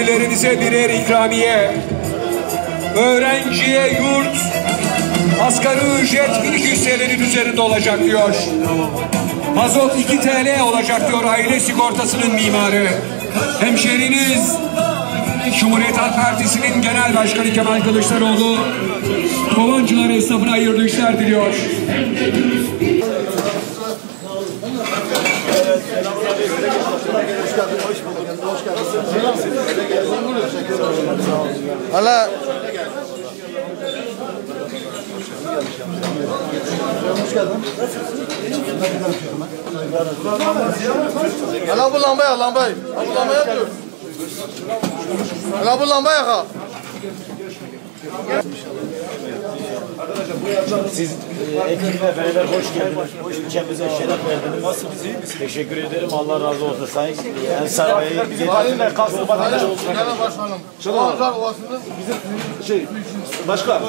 Emeklilerinize birer ikramiye. Öğrenciye yurt, asgari ücret 1200 TL'nin üzerinde olacak diyor. Mazot 2 TL olacak diyor aile sigortasının mimarı. Hemşeriniz Cumhuriyet Halk Partisi'nin Genel Başkanı Kemal Kılıçdaroğlu Kovancılar esnafına hayırlı işler diliyor. Hala Hala bu lambayı al lambayı. Bu lambayı diyor. Hala bu lambayı ha. Siz e, ekiple beraber hoş geldiniz. Ülkemize şeref verdiniz. Nasılsınız? iyi misiniz? Teşekkür ederim. Allah razı olsun. Sayın Ensar Bey'i getirdiler. Kasım vatandaş olsun. Genel başkanım. Ağızlar Ovası'nın bizim Şey, başka.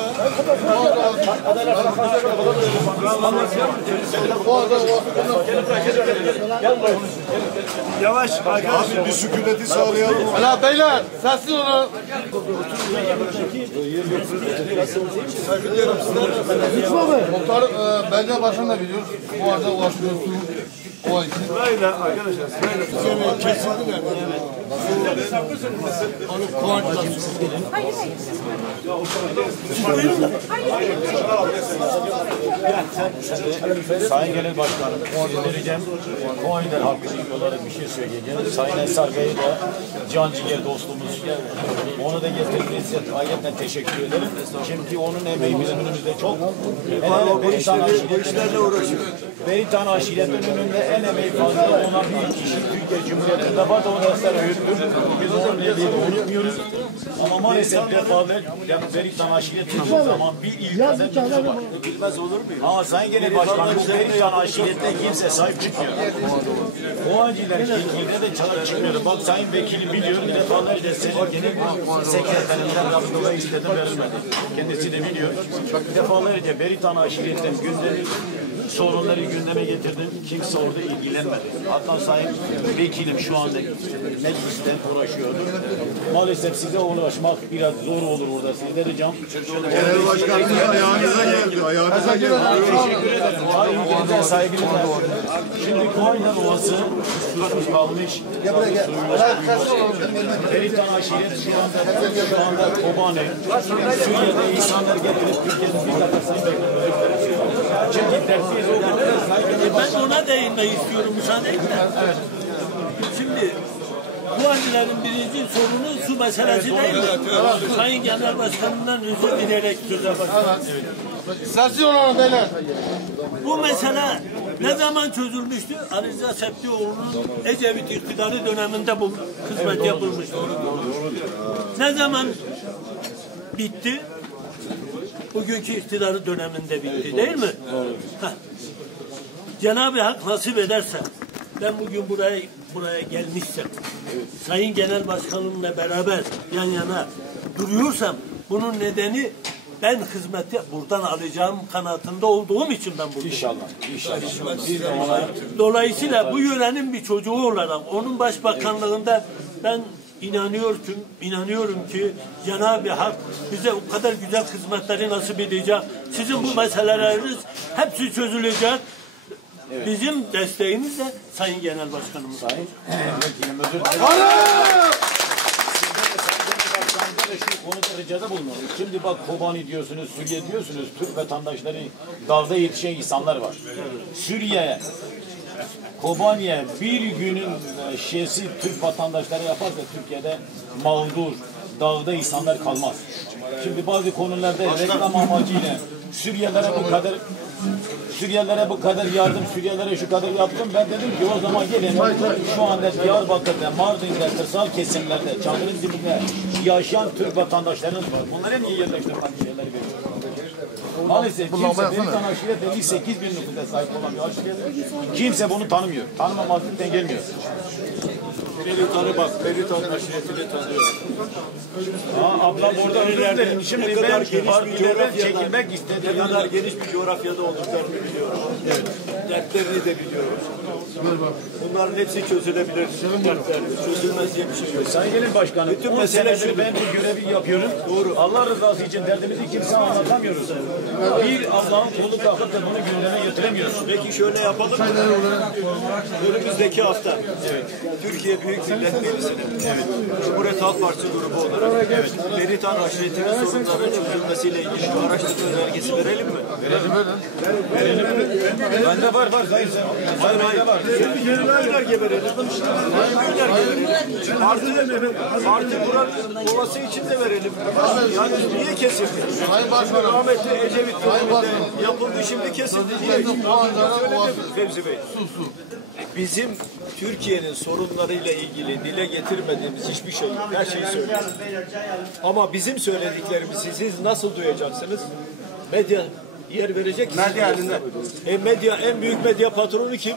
Yavaş arkadaşlar. Bir sükuneti sağlayalım. Hala beyler sessiz olun. Muhtar e, belediye başkanı da biliyoruz. Boğazlar Ovası'nın su o için. Sırayla arkadaşlar sırayla. Sayın Genel Başkanım, sindireceğim. Koyunlar hakkında olarak bir şey söyleyeceğim. Sayın Ensar Bey de can ciğer dostumuz. Onu da getirdiğiniz için ayetle teşekkür ederim. Çünkü onun emeği bizim önümüzde çok. Hele Beritan aşiretlerle uğraşıyor. Beritan aşiretinin önünde en emeği fazla olan bir kişi Türkiye Cumhuriyeti'nde var da. Biz onun emeğini unutmuyoruz. Ama maalesef defalar Beritan aşiretinin zaman bir ilk kadar bir var. Bilmez olur muyum? Ama Sayın Genel Başkanım bu aşiretine kimse sahip çıkmıyor. O aciler ilgide de çalıp çıkmıyor. Bak Sayın Vekilim biliyor bir defalarca senin genel sekreterinden raptora istedim verilmedi. Kendisi de biliyor. Defalarca Beritan aşiretten gündemi sorunları gündeme getirdim. Kimse orada ilgilenmedi. Hatta Sayın Vekilim şu anda meclisten uğraşıyordu. Maalesef size ulaşmak biraz zor olur orada. Sizde ricam. Genel başkanımız ayağınıza geldi. Ayağınıza geldi. Teşekkür ederim. Saygınıza saygınıza. Şimdi Koyunlar Ovası susuz kalmış. Beritan aşiret şu anda, şu anda Kobane, Suriye'de insanlar getirip Türkiye'nin bir dakikasını bekliyor. Çünkü dersiz o kadar saygılı Ben ona değinmek istiyorum müsaade. Evet. Şimdi bu annenin birinci sorunu su meselesi değil mi? Sayın Genel Başkanımdan özür dileyerek söze başlıyorum. Sessiz beyler. Bu mesele ne zaman çözülmüştü? Ali Rıza Septioğlu'nun Ecevit iktidarı döneminde bu hizmet yapılmıştı. Ne zaman bitti? Bugünkü iktidarı döneminde bitti değil mi? Heh. Cenab-ı Hak nasip ederse ben bugün buraya buraya gelmişsem Sayın Genel Başkanımla beraber yan yana duruyorsam bunun nedeni ben hizmeti buradan alacağım kanaatinde olduğum için ben buradayım. İnşallah. İnşallah. Ona Dolayısıyla bu yörenin bir çocuğu olarak onun başbakanlığında ben inanıyorum, inanıyorum ki Cenab-ı Hak bize o kadar güzel hizmetleri nasip edecek. Sizin bu meseleleriniz hepsi çözülecek. Bizim desteğimiz de Sayın Genel Başkanımız. Sayın Vekilim özür dilerim. Sizden de şu konuda ricada bulunalım. Şimdi bak Kobani diyorsunuz, Suriye diyorsunuz. Türk vatandaşları dağda yetişen insanlar var. Suriye, Kobani'ye bir günün e, şeysi Türk vatandaşları yaparsa Türkiye'de mağdur, dağda insanlar kalmaz. Şimdi bazı konularda reklam amacıyla Suriyelilere bu kadar Suriyelilere bu kadar yardım, Suriyelilere şu kadar yaptım. Ben dedim ki o zaman gelin şu anda Diyarbakır'da, Mardin'de, kırsal kesimlerde, çadırın dibinde yaşayan Türk vatandaşlarının bunlara niye yerleştirilen şeyleri veriyor? Maalesef kimse Beritan aşiret 58 bin nüfusa sahip olan bir aşiret. Kimse bunu tanımıyor. Tanımamazlıktan gelmiyor. Beritan'ı bak. Beritan aşiretini tanıyor. Aa, ablam orada dilerim. Şimdi Ne kadar ben geniş bir partilerden çekilmek Ne istedim. kadar geniş bir coğrafyada olduklarını biliyorum. dertlerini de biliyoruz. Bunların hepsi çözülebilir dertler. Çözülmez diye bir şey yok. Sayın Genel Başkanım, Bütün 10 mesele senedir şu. ben bu görevi yapıyorum. Doğru. Allah rızası için derdimizi kimseye anlatamıyoruz. Bir Allah'ın kolu kalkıp da bunu gündeme getiremiyoruz. Peki şöyle yapalım. Önümüzdeki hafta Türkiye Büyük Millet Meclisi'nin Cumhuriyet Halk Partisi grubu olarak evet. Beritan aşiretinin sorunlarının çözülmesiyle ilgili bir araştırma önergesi verelim mi? Bende var var Sayın Sen. Hayır hayır. Verelim. Bir önerge verelim. Artı, artı buranın kovası için de verelim. Yani niye kesildi? Rahmetli Ecevit yapıldı şimdi kesildi. Niye? Fevzi Bey. Bizim Türkiye'nin sorunlarıyla ilgili dile getirmediğimiz hiçbir şey yok. Her şeyi söylüyoruz. Ama bizim söylediklerimizi siz nasıl duyacaksınız? Medya yer verecek. Medya elinde. E medya en büyük medya patronu kim?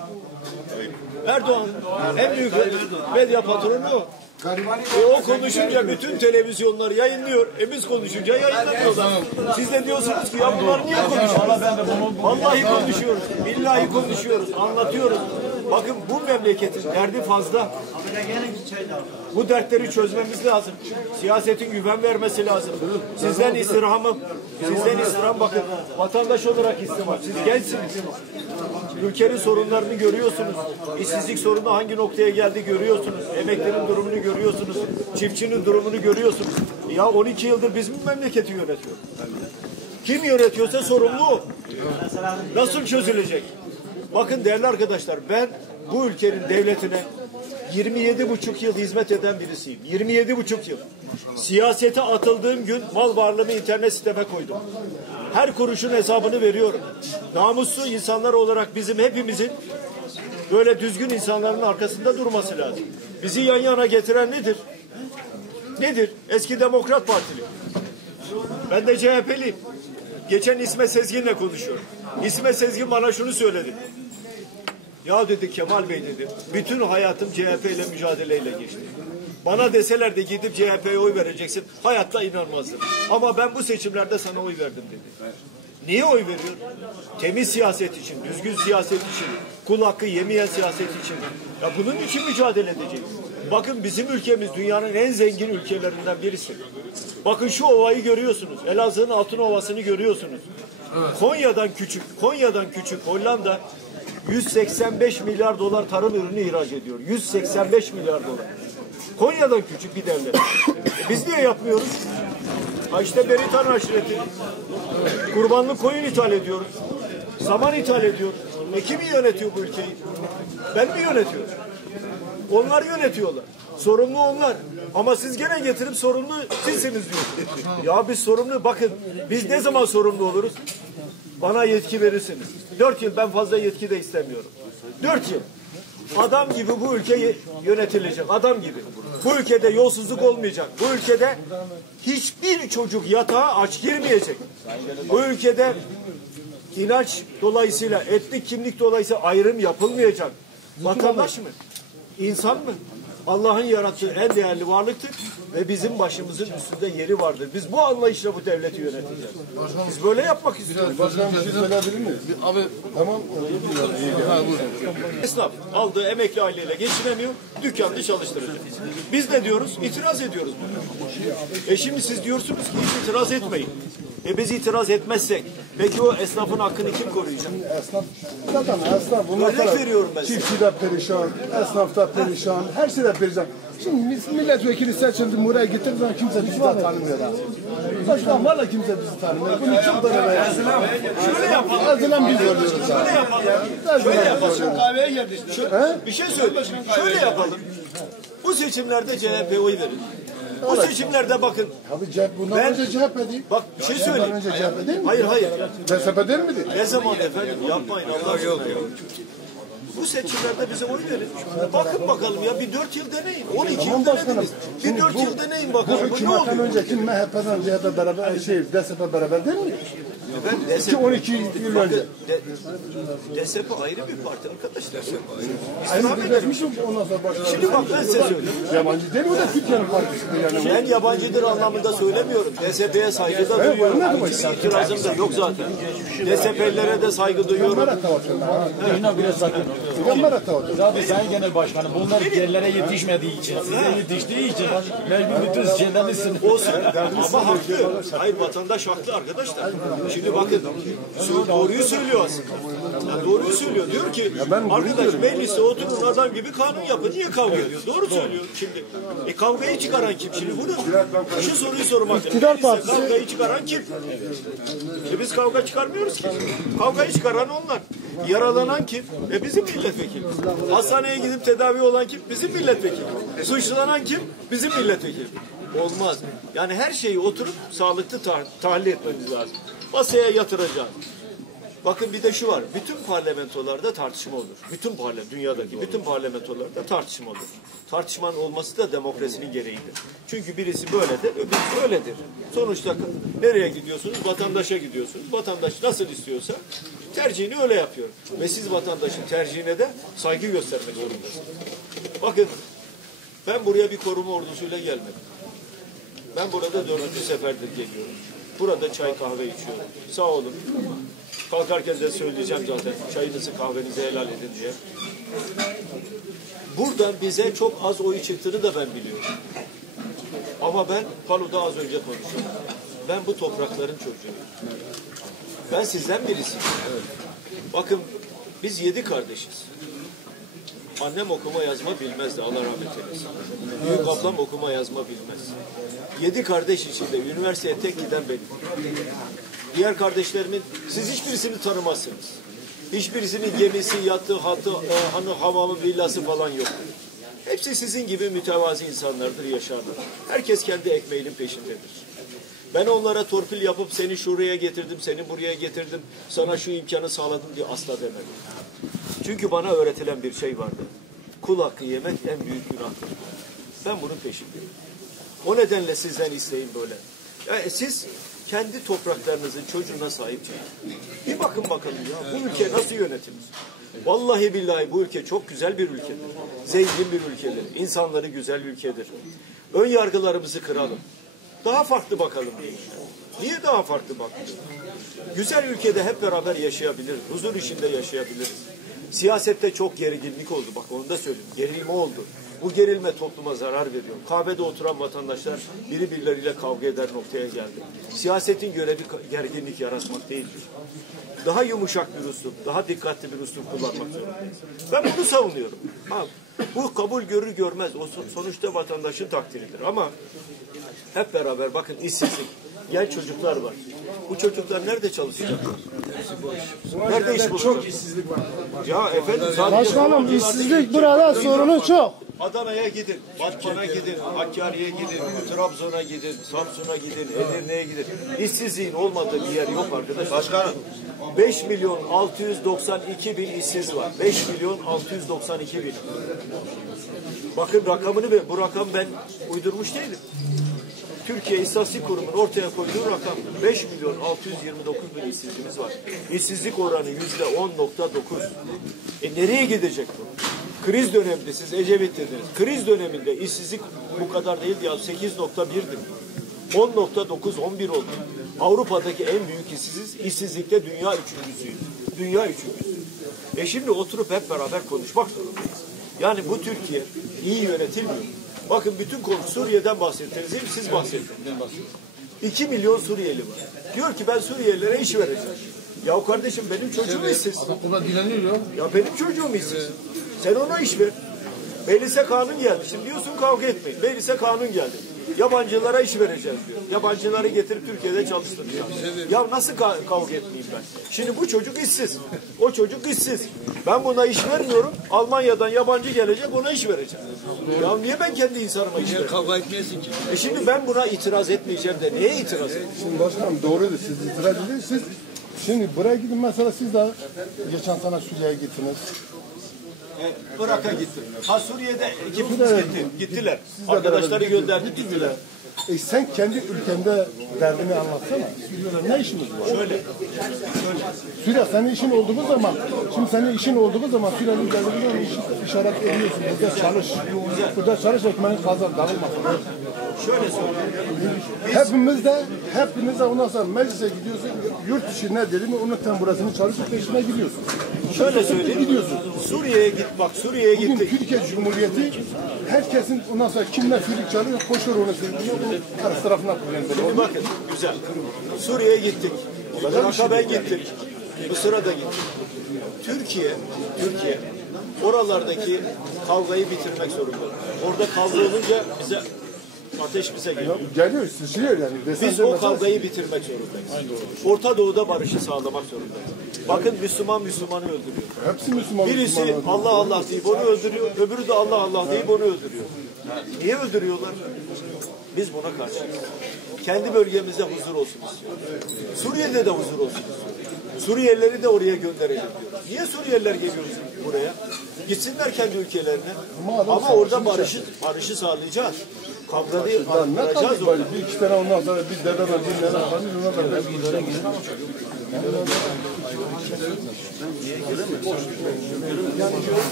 Erdoğan. En büyük medya patronu o. E o konuşunca bütün televizyonlar yayınlıyor. E biz konuşunca yayınlamıyorlar. Siz de diyorsunuz ki ya bunlar niye konuşuyor? Vallahi konuşuyoruz. Billahi konuşuyoruz. Anlatıyoruz. Bakın bu memleketin derdi fazla. Bu dertleri çözmemiz lazım. Siyasetin güven vermesi lazım. Sizden istirhamım, sizden istirham bakın. Vatandaş olarak istirham. Siz gençsiniz. Ülkenin sorunlarını görüyorsunuz. İşsizlik sorunu hangi noktaya geldi görüyorsunuz. Emeklinin durumunu görüyorsunuz. Çiftçinin durumunu görüyorsunuz. Ya 12 yıldır biz mi memleketi yönetiyoruz? Kim yönetiyorsa sorumlu. Nasıl çözülecek? Bakın değerli arkadaşlar ben bu ülkenin devletine 27 buçuk yıl hizmet eden birisiyim. 27 buçuk yıl. Siyasete atıldığım gün mal varlığımı internet siteme koydum. Her kuruşun hesabını veriyorum. Namuslu insanlar olarak bizim hepimizin böyle düzgün insanların arkasında durması lazım. Bizi yan yana getiren nedir? Nedir? Eski Demokrat Partili. Ben de CHP'liyim. Geçen İsmet Sezgin'le konuşuyorum. İsmet Sezgin bana şunu söyledi. Ya dedi Kemal Bey dedi. Bütün hayatım CHP ile mücadeleyle geçti. Bana deseler de gidip CHP'ye oy vereceksin. Hayatta inanmazdım. Ama ben bu seçimlerde sana oy verdim dedi. Niye oy veriyor? Temiz siyaset için, düzgün siyaset için, kul hakkı yemeyen siyaset için. Ya bunun için mücadele edecek. Bakın bizim ülkemiz dünyanın en zengin ülkelerinden birisi. Bakın şu ovayı görüyorsunuz. Elazığ'ın Altın Ovası'nı görüyorsunuz. Konya'dan küçük, Konya'dan küçük Hollanda 185 milyar dolar tarım ürünü ihraç ediyor. 185 milyar dolar. Konya'dan küçük bir devlet. E biz niye yapmıyoruz? Ha işte Beritan aşireti. Kurbanlık koyun ithal ediyoruz. Saman ithal ediyoruz. E kim yönetiyor bu ülkeyi? Ben mi yönetiyorum? Onlar yönetiyorlar. Sorumlu onlar. Ama siz gene getirip sorumlu sizsiniz diyor. Ya biz sorumlu bakın biz ne zaman sorumlu oluruz? Bana yetki verirsiniz. Dört yıl ben fazla yetki de istemiyorum. Dört yıl. Adam gibi bu ülke yönetilecek. Adam gibi. Bu ülkede yolsuzluk olmayacak. Bu ülkede hiçbir çocuk yatağa aç girmeyecek. Bu ülkede inanç dolayısıyla, etnik kimlik dolayısıyla ayrım yapılmayacak. Vatandaş mı? İnsan mı? Allah'ın yarattığı en değerli varlıktır ve bizim başımızın üstünde yeri vardır. Biz bu anlayışla bu devleti yöneteceğiz. Biz böyle yapmak istiyoruz. Başkanım bir şey söyleyebilir miyim? Bir- Abi tamam. Ha. Esnaf aldığı emekli aileyle geçinemiyor, dükkanını çalıştıracak. Biz de diyoruz, itiraz ediyoruz buna. E şimdi siz diyorsunuz ki hiç itiraz etmeyin. E biz itiraz etmezsek, peki o esnafın hakkını kim koruyacak? Esnaf zaten esnaf bunlar Örnek taraf- veriyorum ben size. Çiftçi de perişan, esnaf da perişan, her şey de perişan. Şimdi biz milletvekili seçildi buraya gittiğimiz zaman kimse bizi de tanımıyor da. Başkan valla kimse bizi tanımıyor. Bunu çok da böyle Şöyle yapalım. Azılan biz oluyoruz. Şöyle yapalım. Şöyle yapalım. Şu- bir şey söyleyeyim. Şöyle yapalım. Bu seçimlerde CHP oy verin. Bu seçimlerde bakın. Abi CHP bundan Ben- önce CHP değil. Bak bir şey Bundan söyleyeyim. önce CHP değil mi? Hayır hayır. DSP değil miydi? Ne zaman efendim? Yapmayın Allah yok yok. Bu seçimlerde bize oy verin. Bakın bakalım ya bir dört yıl deneyin. 12 Tamam yıl denediniz. Bir dört yıl deneyin bakalım. Bu ne hükümetten oluyor? önceki MHP'den CHP beraber, şey, DSP beraber değil mi? Ben İki, 12 yıl önce. De, DSP ayrı bir parti arkadaşlar. Aynı birleşmiş mi ondan sonra başkanım? Şimdi bak ben size söyleyeyim. Yabancı değil mi o da Türkiye'nin partisidir yani. Ben yabancıdır anlamında söylemiyorum. DSP'ye saygı da duyuyorum. Hiçbir itirazım da yok zaten. DSP'lilere de saygı duyuyorum. Olsun. ha. Yine bile sakın. Zaten Sayın Genel Başkanım bunlar yerlere yetişmediği için, size yetiştiği için mecbur bütün şeylerini sınır. Olsun. Ama haklı. Hayır vatandaş haklı arkadaşlar. Şimdi bakın doğruyu söylüyor aslında. Ya doğruyu söylüyor. Diyor ki arkadaş mecliste oturun adam gibi kanun yapın. Niye kavga ediyor? Doğru söylüyor şimdi. E kavgayı çıkaran kim? Şimdi bunu şu soruyu sormak lazım. Mecliste kavgayı çıkaran kim? E biz kavga çıkarmıyoruz ki. Kavgayı çıkaran onlar. Yaralanan kim? E bizim milletvekilimiz. Hastaneye gidip tedavi olan kim? Bizim milletvekilimiz. Suçlanan kim? Bizim milletvekilimiz. Olmaz. Yani her şeyi oturup sağlıklı ta- tahlil etmemiz lazım. Masaya yatıracağız. Bakın bir de şu var. Bütün parlamentolarda tartışma olur. Bütün parla dünyadaki bütün parlamentolarda tartışma olur. Tartışmanın olması da demokrasinin gereğidir. Çünkü birisi böyledir, öbürü böyledir. Sonuçta nereye gidiyorsunuz? Vatandaşa gidiyorsunuz. Vatandaş nasıl istiyorsa tercihini öyle yapıyor. Ve siz vatandaşın tercihine de saygı göstermek zorundasınız. Bakın ben buraya bir koruma ordusuyla gelmedim. Ben burada dördüncü seferdir geliyorum. Burada çay kahve içiyorum. Sağ olun. Kalkarken de söyleyeceğim zaten. Çayınızı kahvenizi helal edin diye. Buradan bize çok az oy çıktığını da ben biliyorum. Ama ben Palu'da az önce konuştum. Ben bu toprakların çocuğuyum. Ben sizden birisiyim. Bakın biz yedi kardeşiz. Annem okuma yazma bilmezdi. Allah rahmet eylesin. Büyük ablam okuma yazma bilmez. Yedi kardeş içinde üniversiteye tek giden benim. Diğer kardeşlerimin siz hiçbirisini tanımazsınız. Hiçbirisinin gemisi, yatı, hatı, e, hanı, hamamı, villası falan yok. Hepsi sizin gibi mütevazi insanlardır, yaşarlar. Herkes kendi ekmeğinin peşindedir. Ben onlara torpil yapıp seni şuraya getirdim, seni buraya getirdim, sana şu imkanı sağladım diye asla demedim. Çünkü bana öğretilen bir şey vardı. Kul hakkı yemek en büyük günahtır. Ben bunun peşindeyim. O nedenle sizden isteğim böyle. Yani siz kendi topraklarınızın çocuğuna sahip çıkın. Bir bakın bakalım ya bu ülke nasıl yönetilir? Vallahi billahi bu ülke çok güzel bir ülkedir. Zengin bir ülkedir. İnsanları güzel ülkedir. Ön yargılarımızı kıralım. Daha farklı bakalım. Niye daha farklı bakalım? Güzel ülkede hep beraber yaşayabiliriz. Huzur içinde yaşayabiliriz. Siyasette çok gerginlik oldu. Bak onu da söyleyeyim. Gerilme oldu. Bu gerilme topluma zarar veriyor. Kahvede oturan vatandaşlar biri birileriyle kavga eder noktaya geldi. Siyasetin görevi gerginlik yaratmak değildir. Daha yumuşak bir üslup, daha dikkatli bir üslup kullanmak zorundayız. Ben bunu savunuyorum. Ha, bu kabul görür görmez. O so- sonuçta vatandaşın takdiridir. Ama hep beraber bakın işsizlik. Genç çocuklar var. Bu çocuklar nerede çalışacaklar? Nerede iş bulacaklar? Çok işsizlik var. Ya efendim sadece Başkanım işsizlik burada sorunu çok. Adana'ya gidin, Batman'a gidin, Hakkari'ye gidin, Trabzon'a gidin, Samsun'a gidin, Edirne'ye gidin. İşsizliğin olmadığı bir yer yok arkadaşlar. Başkanım. 5 milyon 692 bin işsiz var. 5 milyon 692 bin. Bakın rakamını ve bu rakam ben uydurmuş değilim. Türkiye İstatistik Kurumu'nun ortaya koyduğu rakam 5 milyon 629 bin işsizliğimiz var. İşsizlik oranı yüzde 10.9. E nereye gidecek bu? Kriz döneminde siz Ecevit dediniz. Kriz döneminde işsizlik bu kadar değildi ya 8.1'di. 10.9 11 oldu. Avrupa'daki en büyük işsiz, işsizlikte dünya üçüncüsüydü. Dünya üçüncüsü. E şimdi oturup hep beraber konuşmak zorundayız. Yani bu Türkiye iyi yönetilmiyor. Bakın bütün konu Suriye'den bahsettiniz değil mi? Siz bahsettiniz. 2 milyon Suriyeli var. Diyor ki ben Suriyelilere iş vereceğim. Ya kardeşim benim çocuğum işsiz. Burada dileniyor ya. Ya benim çocuğum işsiz. Sen ona iş ver. Meclise kanun geldi. Şimdi diyorsun kavga etmeyin. Meclise kanun geldi. Yabancılara iş vereceğiz diyor. Yabancıları getirip Türkiye'de çalıştıracağız. Ya nasıl ka- kavga etmeyeyim ben? Şimdi bu çocuk işsiz. O çocuk işsiz. Ben buna iş vermiyorum. Almanya'dan yabancı gelecek ona iş vereceğim. Ya niye ben kendi insanıma iş vereyim? Kavga etmeyesin ki. E şimdi ben buna itiraz etmeyeceğim de niye itiraz edeyim? Şimdi başkanım doğrudur siz itiraz edin. Siz şimdi buraya gidin mesela siz de geçen sene Suriye'ye gittiniz. E, Irak'a gittim. Ha Suriye'de ekibimiz gitti. Gittiler. Arkadaşları gönderdik gittiler. E sen kendi ülkende derdini anlatsana. Suriye'de ne işiniz var? Şöyle. Suriye senin işin olduğu zaman, şimdi senin işin olduğu zaman Suriye'nin geldiği zaman iş, işaret ediyorsun. Burada çalış. Burada çalış ekmeğin kazan, dağılmasın. Şöyle söyleyeyim. Hepimiz de, hepiniz de ondan sonra meclise gidiyorsun. Yurt dışı ne dedi mi onun temburasını çalışıp peşine gidiyorsun. Şöyle söyleyeyim. Gidiyorsun. Suriye'ye git bak Suriye'ye Bugün gittik. Türkiye Cumhuriyeti herkesin ondan sonra kimle flüt çalıyor koşuyor onu söylüyor. Bu karşı tarafına kullanıyor. Şimdi bakın güzel. Suriye'ye gittik. Irak'a gittik. Mısır'a da gittik. Türkiye, Türkiye oralardaki kavgayı bitirmek zorunda. Orada kavga olunca bize ateş bize geliyor. Geliyor, sıçrıyor yani. Desen Biz o demesen- kavgayı bitirmek zorundayız. Orta Doğu'da barışı sağlamak zorundayız. Bakın Müslüman Müslümanı öldürüyor. Hepsi Müslüman. Birisi Müslüman. Allah Allah deyip onu öldürüyor, öbürü de Allah Allah deyip onu öldürüyor. Niye öldürüyorlar? Biz buna karşıyız. Kendi bölgemizde huzur olsun istiyoruz. Suriye'de de huzur olsun istiyoruz. Suriyelileri de oraya gönderelim diyoruz. Niye Suriyeliler geliyor buraya? Gitsinler kendi ülkelerine. Ama orada barışı, barışı sağlayacağız. Kavga değil, Ya ne arttıracağız kadar orada. böyle bir iki tane ondan sonra bir dede var, bir nene var, ona da bir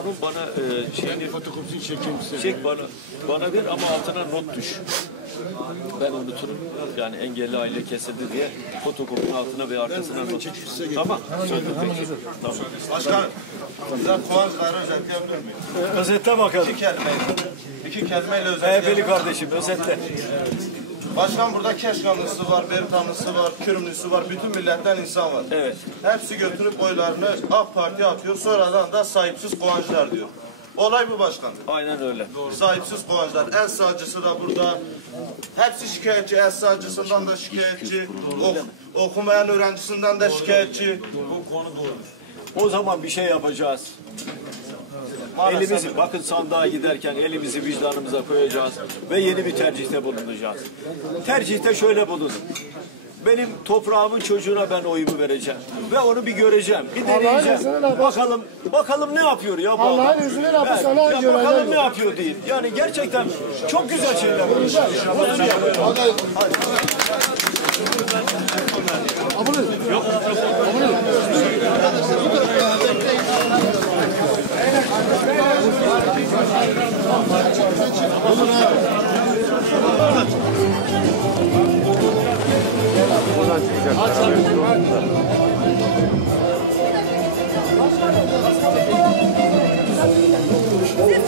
Onun bana e, şeyini fotokopisini çekeyim Çek bana. Bana ver ama altına not düş. Ben unuturum. Yani engelli aile kesildi diye fotokopinin altına ve arkasına not düş. Tamam. Söyle peki. Tamam. Başkanım, bize Kovancıları özetleyebilir miyim? Özetle bakalım. İki kelimeyle. İki kelimeyle Efeli özetleyebilir kardeşim özetle. Başkan burada Keşkanlısı var, Beritanlısı var, Kürümlüsü var, bütün milletten insan var. Evet. Hepsi götürüp oylarını AK Parti'ye atıyor, sonradan da sahipsiz kovancılar diyor. Olay bu başkan. Aynen öyle. Sahipsiz kovancılar. El sağcısı da burada. Hepsi şikayetçi. El sağcısından da şikayetçi. Ok, okumayan öğrencisinden de şikayetçi. O zaman bir şey yapacağız. Elimizi, bakın sandığa giderken elimizi vicdanımıza koyacağız ve yeni bir tercihte bulunacağız. Tercihte şöyle bulunun. Benim toprağımın çocuğuna ben oyumu vereceğim ve onu bir göreceğim. Bir deneyeceğim. Bakalım bakalım ne yapıyor ya bu Allah'ın izniyle abi Ben- sana ya güvenen bakalım ne yapıyor değil. Yani gerçekten çok güzel şeyler konuşuyor. Otur ya. Abone. Yok mikrofon. Siz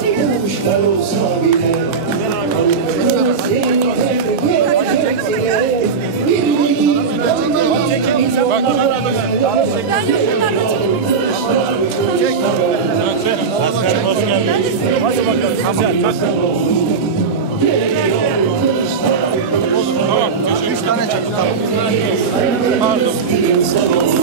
çekin. Tamam. Tamam. Üç tane çek. Tamam. Pardon.